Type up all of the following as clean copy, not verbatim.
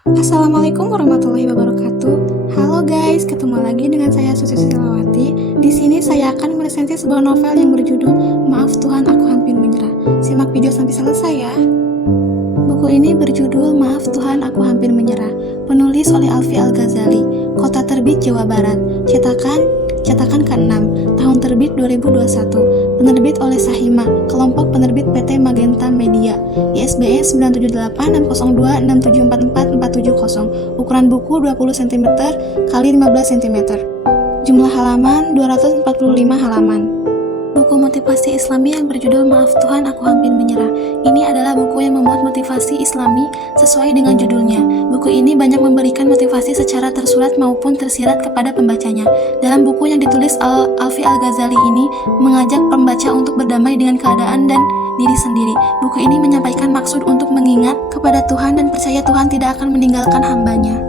Assalamualaikum warahmatullahi wabarakatuh. Halo guys, ketemu lagi dengan saya Susi Silawati. Di sini saya akan meresensi sebuah novel yang berjudul Maaf Tuhan Aku Hampir Menyerah. Simak video sampai selesai ya. Buku ini berjudul Maaf Tuhan Aku Hampir Menyerah. Penulis oleh Alfi Al-Ghazali. Kota terbit Jawa Barat. Cetakan ke-6. Tahun terbit 2021. Penerbit oleh Sahima, kelompok penerbit PT Magenta Media, ISBN 9786026744470, ukuran buku 20 cm x 15 cm, jumlah halaman 245 halaman. Buku motivasi Islami yang berjudul Maaf Tuhan Aku Hampir Menyerah. Ini adalah buku yang memuat motivasi Islami sesuai dengan judulnya. Buku ini banyak memberikan motivasi secara tersurat maupun tersirat kepada pembacanya. Dalam buku yang ditulis Alfi Al-Ghazali ini mengajak pembaca untuk berdamai dengan keadaan dan diri sendiri. Buku ini menyampaikan maksud untuk mengingat kepada Tuhan dan percaya Tuhan tidak akan meninggalkan hambanya.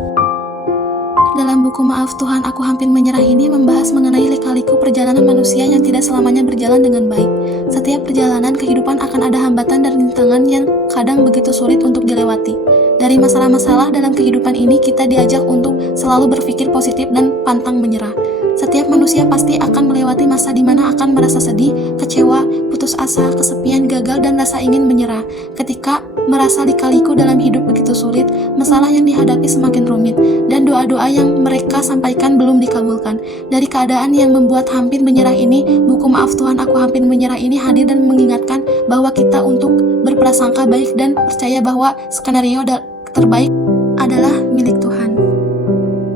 Dalam buku Maaf Tuhan Aku Hampir Menyerah ini membahas mengenai lika-liku perjalanan manusia yang tidak selamanya berjalan dengan baik. Setiap perjalanan kehidupan akan ada hambatan dan rintangan yang kadang begitu sulit untuk dilewati. Dari masalah-masalah dalam kehidupan ini kita diajak untuk selalu berpikir positif dan pantang menyerah. Setiap manusia pasti akan melewati masa di mana akan merasa sedih, kecewa, putus asa, kesepian, gagal, dan rasa ingin menyerah. Ketika merasa lika-liku dalam hidup begitu sulit, masalah yang dihadapi semakin rumit, dan doa-doa yang mereka sampaikan belum dikabulkan. Dari keadaan yang membuat hampir menyerah ini, buku Maaf Tuhan Aku Hampir Menyerah ini hadir dan mengingatkan bahwa kita untuk berprasangka baik dan percaya bahwa skenario terbaik adalah milik Tuhan.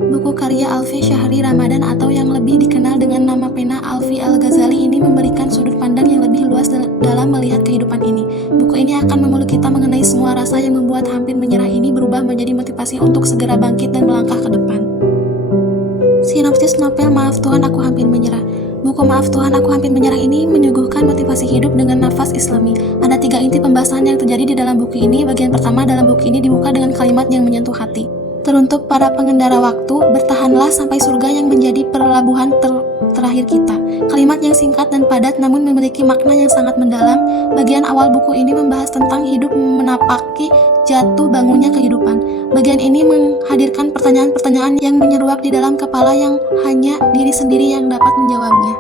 Buku karya Alfi Syahri Ramadan atau yang lebih dikenal dengan nama pena Alfi Al-Ghazali ini memberikan sudut pandang yang lebih luas dalam melihat kehidupan ini. Buku ini akan memeluk kita mengenai semua rasa yang membuat hampir menyerah ini berubah menjadi motivasi untuk segera bangkit dan melangkah ke depan. Sinopsis novel Maaf Tuhan Aku Hampir Menyerah. Buku Maaf Tuhan Aku Hampir Menyerah ini menyuguhkan motivasi hidup dengan nafas Islami. Ada 3 inti pembahasan yang terjadi di dalam buku ini. Bagian pertama dalam buku ini dibuka dengan kalimat yang menyentuh hati. Teruntuk para pengendara waktu, bertahanlah sampai surga yang menjadi pelabuhan terakhir kita. Kalimat yang singkat dan padat namun memiliki makna yang sangat mendalam. Bagian awal buku ini membahas tentang hidup menapaki jatuh bangunnya kehidupan. Bagian ini menghadirkan pertanyaan-pertanyaan yang menyeruak di dalam kepala yang hanya diri sendiri yang dapat menjawabnya.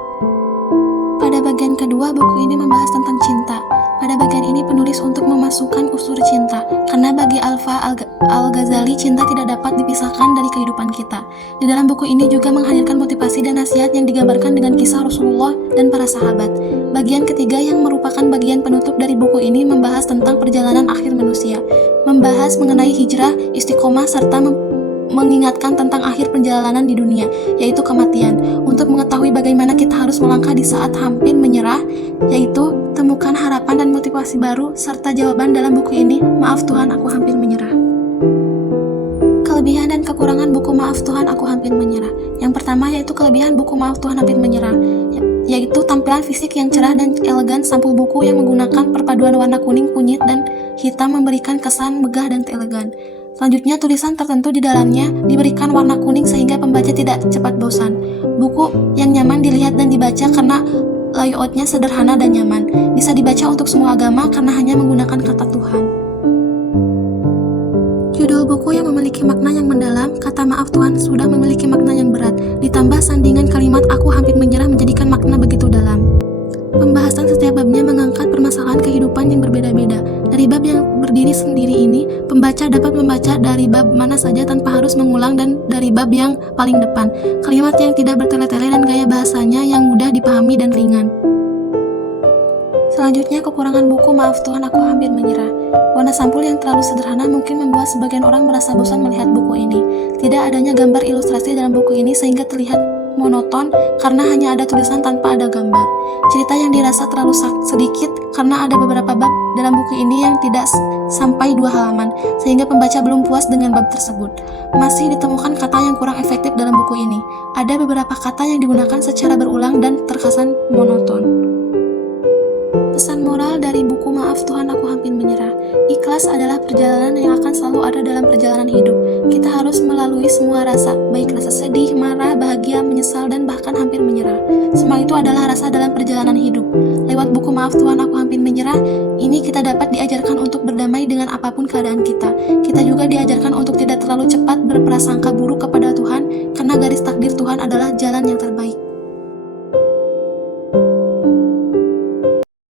Pada bagian kedua, buku ini membahas tentang cinta. Pada bagian ini penulis untuk memasukkan unsur cinta, karena bagi Alfa Al-Ghazali cinta tidak dapat dipisahkan dari kehidupan kita. Di dalam buku ini juga menghadirkan motivasi dan nasihat yang digambarkan dengan kisah Rasulullah dan para sahabat. Bagian ketiga yang merupakan bagian penutup dari buku ini membahas tentang perjalanan akhir manusia, membahas mengenai hijrah, istiqomah, serta mengingatkan tentang akhir perjalanan di dunia, yaitu kematian. Untuk mengetahui bagaimana kita harus melangkah di saat hampir menyerah, yaitu temukan harapan dan motivasi baru, serta jawaban dalam buku ini, Maaf Tuhan Aku Hampir Menyerah. Kelebihan dan kekurangan buku Maaf Tuhan Aku Hampir Menyerah. Yang pertama yaitu kelebihan buku Maaf Tuhan Hampir Menyerah, yaitu tampilan fisik yang cerah dan elegan. Sampul buku yang menggunakan perpaduan warna kuning, kunyit, dan hitam memberikan kesan megah dan elegan. Selanjutnya, tulisan tertentu di dalamnya diberikan warna kuning sehingga pembaca tidak cepat bosan. Buku yang nyaman dilihat dan dibaca karena layoutnya sederhana dan nyaman. Bisa dibaca untuk semua agama karena hanya menggunakan kata Tuhan. Judul buku yang memiliki makna yang mendalam, kata Maaf Tuhan sudah memiliki makna yang berat. Ditambah sandingan kalimat Aku Hampir Menyerah menjadikan makna begitu dalam. Pembahasan setiap babnya mengangkat permasalahan kehidupan yang berbeda-beda. Dari bab yang berdiri sendiri ini, pembaca dapat membaca dari bab mana saja tanpa harus mengulang dan dari bab yang paling depan. Kalimat yang tidak bertele-tele dan gaya bahasanya yang mudah dipahami dan ringan. Selanjutnya, kekurangan buku Maaf Tuhan Aku Hampir Menyerah. Warna sampul yang terlalu sederhana mungkin membuat sebagian orang merasa bosan melihat buku ini. Tidak adanya gambar ilustrasi dalam buku ini sehingga terlihat monoton karena hanya ada tulisan tanpa ada gambar. Cerita yang dirasa terlalu sedikit karena ada beberapa bab dalam buku ini yang tidak sampai 2 halaman, sehingga pembaca belum puas dengan bab tersebut. Masih ditemukan kata yang kurang efektif dalam buku ini. Ada beberapa kata yang digunakan secara berulang dan terkesan monoton. Pesan moral dari buku Maaf Tuhan Aku Hampir Menyerah. Ikhlas adalah perjalanan yang akan selalu ada dalam perjalanan hidup. Kita harus melalui semua rasa, baik rasa sedih, marah, bahagia, menyesal, dan bahkan hampir menyerah. Semua itu adalah rasa dalam perjalanan hidup. Lewat buku Maaf Tuhan Aku Hampir Menyerah, ini kita dapat diajarkan untuk berdamai dengan apapun keadaan kita. Kita juga diajarkan untuk tidak terlalu terlalu cepat berprasangka buruk kepada Tuhan, karena garis takdir Tuhan adalah jalan yang terbaik.